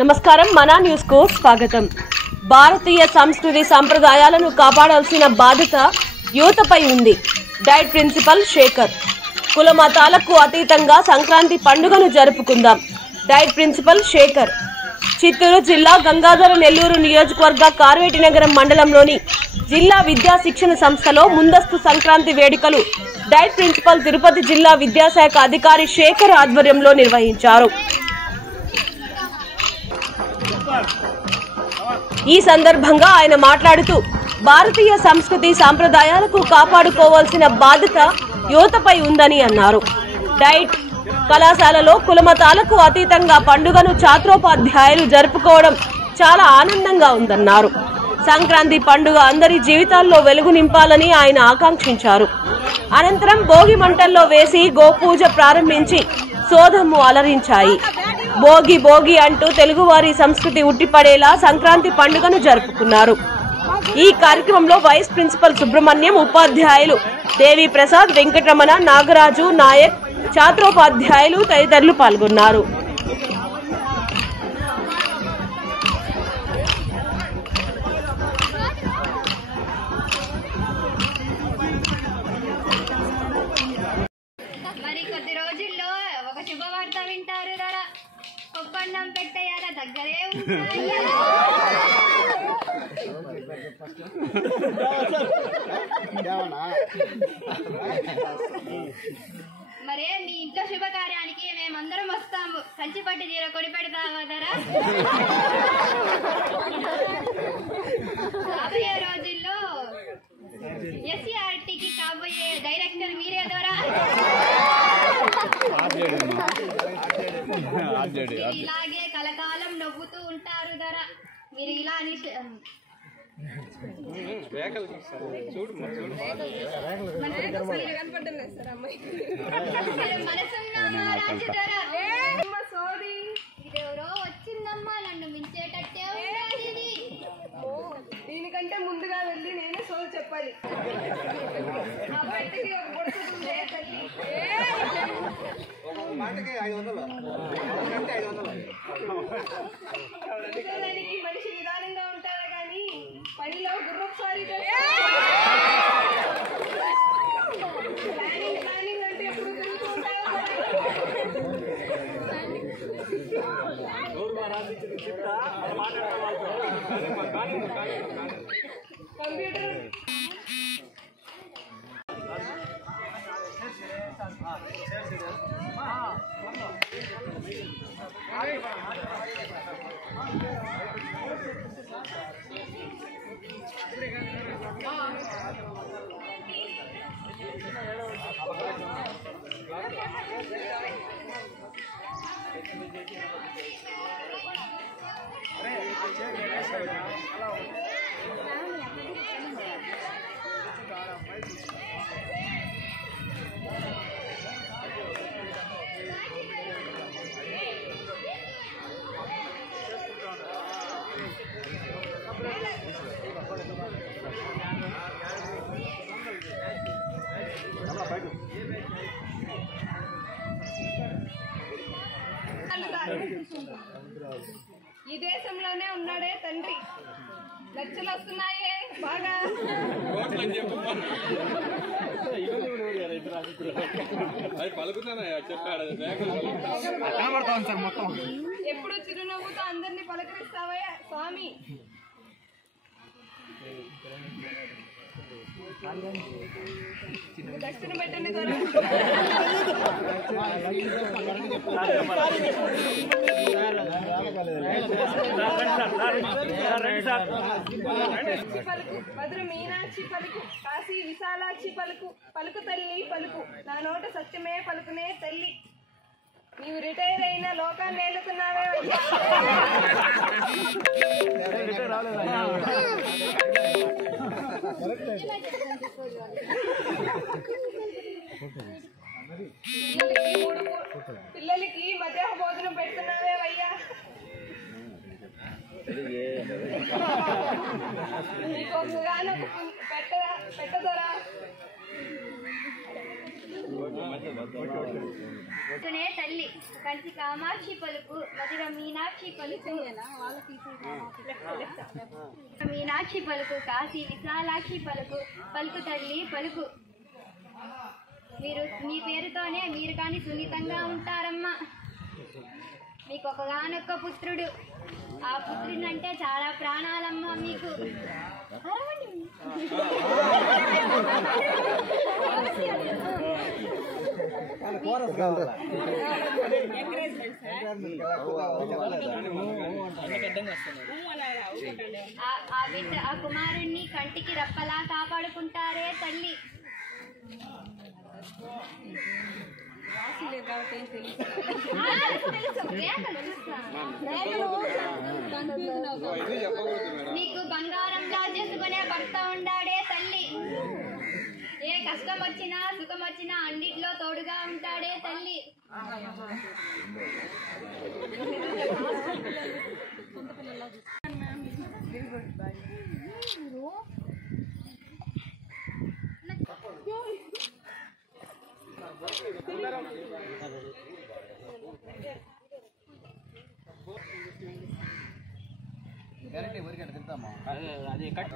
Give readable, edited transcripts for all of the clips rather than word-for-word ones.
నమస్కారం మనా న్యూస్ కు స్వాగతం. భారతీయ సంస్కృతి సంప్రదాయాలను కాపాడాల్సిన బాధ్యత యువతపై ఉంది. DIET principal Shekhar. కుల మతాలకు అతీతంగా సంక్రాంతి పండుగను జరుపుకుందాం. DIET principal Shekhar. చిత్తూరు జిల్లా గంగాధర నెల్లూరు నియోజకవర్గ కార్వేటి నగరం మండలంలోని జిల్లా విద్యా శిక్షణ సంస్థలో ముందస్తు సంక్రాంతి వేడుకలు డైట్ ప్రిన్సిపల్ తిరుపతి జిల్లా విద్యాశాఖ అధికారి శేఖర్ ఆధ్వర్యంలో నిర్వహించారు. ఈ సందర్భంగా ఆయన మాట్లాడుతూ భారతీయ సంస్కృతి సాంప్రదాయాలకు కాపాడుకోవాల్సిన బాధ్యత యువతపై ఉందని అన్నారు. డైట్ కళాశాలలో కులమతాలకు అతీతంగా పండుగను ఛాత్రోపాధ్యాయులు జరుపుకోవడం చాలా ఆనందంగా ఉందన్నారు. సంక్రాంతి పండుగ అందరి జీవితాల్లో వెలుగు నింపాలని ఆయన ఆకాంక్షించారు. అనంతరం భోగి మంటల్లో వేసి గోపూజ ప్రారంభించి సోదము అలరించాయి. భోగి భోగి అంటూ తెలుగువారి సంస్కృతి ఉట్టిపడేలా సంక్రాంతి పండుగను జరుపుకున్నారు. ఈ కార్యక్రమంలో వైస్ ప్రిన్సిపల్ సుబ్రహ్మణ్యం, ఉపాధ్యాయులు దేవి ప్రసాద్, వెంకటరమణ, నాగరాజు, నాయక్, ఛాత్రోపాధ్యాయులు తదితరులు పాల్గొన్నారు. మరి కొద్ది రోజుల్లో ఒక శుభవార్త వింటారు. ధర ఒప్పందం పెట్టయ్యారా, దగ్గరే మరే మీ ఇంట్లో శుభకార్యానికి మేమందరం వస్తాము. కంచిపట్టి తీర కొడి పెడతావా ధర? రాబోయే రోజుల్లో ఎస్సీఆర్టీకి కాబోయే డైరెక్టర్ మీరే ద్వారా ఇలాగే కలకాలం నవ్వుతూ ఉంటారు ధర. మీరు ఇలా ఇదెవరో వచ్చిందమ్మా, నన్ను మించేటట్టే ఉంటుంది. దీనికంటే ముందుగా వెళ్ళి నేనే సోది చెప్పాలి. మనిషి నిదానంగా ఉంటారా కానీ పనిలో గుర్రొకసారి ప్లానింగ్ అంటే ఎప్పుడు తిరుగుతూ ఉంటారా? కంప్యూటర్ ఈ దేశంలోనే ఉన్నాడే తండ్రి. లక్షలు వస్తున్నాయే బాగా. ఎప్పుడు చిరునవ్వుతో అందరినీ పలకరిస్తావయ్యా స్వామి. దక్షిణ పెట్టండి పలుకు, మధుర మీనాక్షి పలుకు, కాశీ విశాలాక్షి పలుకు, పలుకు తల్లి పలుకు, నా నోట సత్యమే పలుకునే తల్లి. నీవు రిటైర్ అయిన లోకాన్ని ఏలుతున్నావే. పిల్లలకి మధ్యాహ్న భోజనం పెడుతున్నావే అయ్యా. నీకు పెట్టదరా. తల్లి కంచి కామాక్షి పలుకు మధుర మీనాక్షి పలుకు మీనాక్షి పలుకు కాశీ విశాలాక్షి పలుకు పలుకు తల్లి పలుకు. మీరు మీ పేరుతోనే మీరు కానీ సున్నితంగా ఉంటారమ్మా. మీకు ఒకగానొక్క పుత్రుడు, ఆ పుత్రుడు అంటే చాలా ప్రాణాలమ్మా మీకు. ఆ కుమారుణ్ణి కంటికి రప్పలా కాపాడుకుంటారే తల్లి. నీకు బంగారంగా చేసుకునే భర్త ఉండాడే తల్లి. ఏ కష్టం వచ్చినా సుఖం వచ్చినా అన్నిట్లో తోడుగా ఉంటాడే తల్లి. అది కట్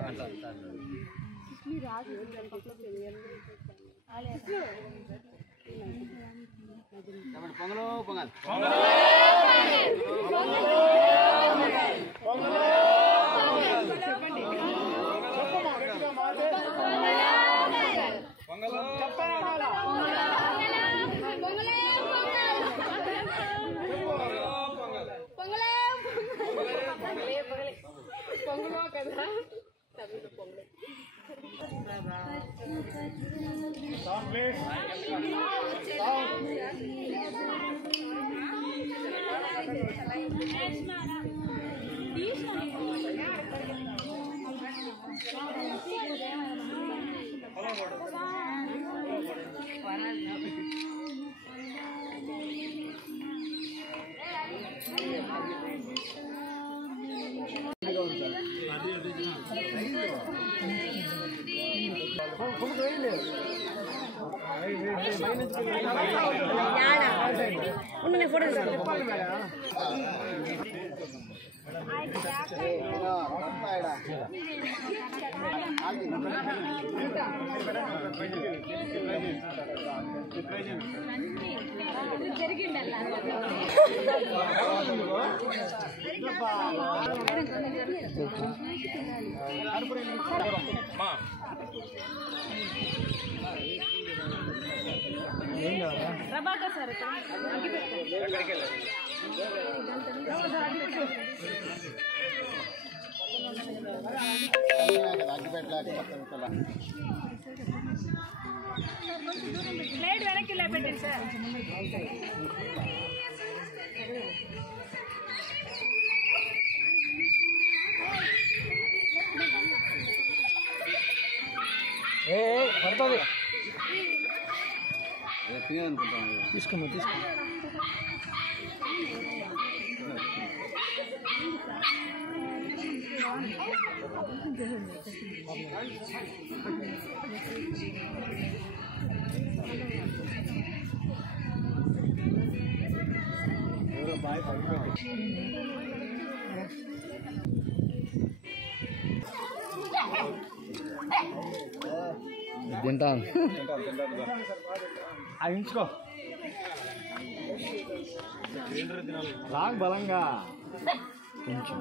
పొంగలో పొంగల్ ప్లేట్ వెనక్కి పెట్టండి సార్. పడుతుంది తీసుకోమా తీసుకో. తింటాను అవి ఉంచుకో లాగ్ బలంగా కొంచెం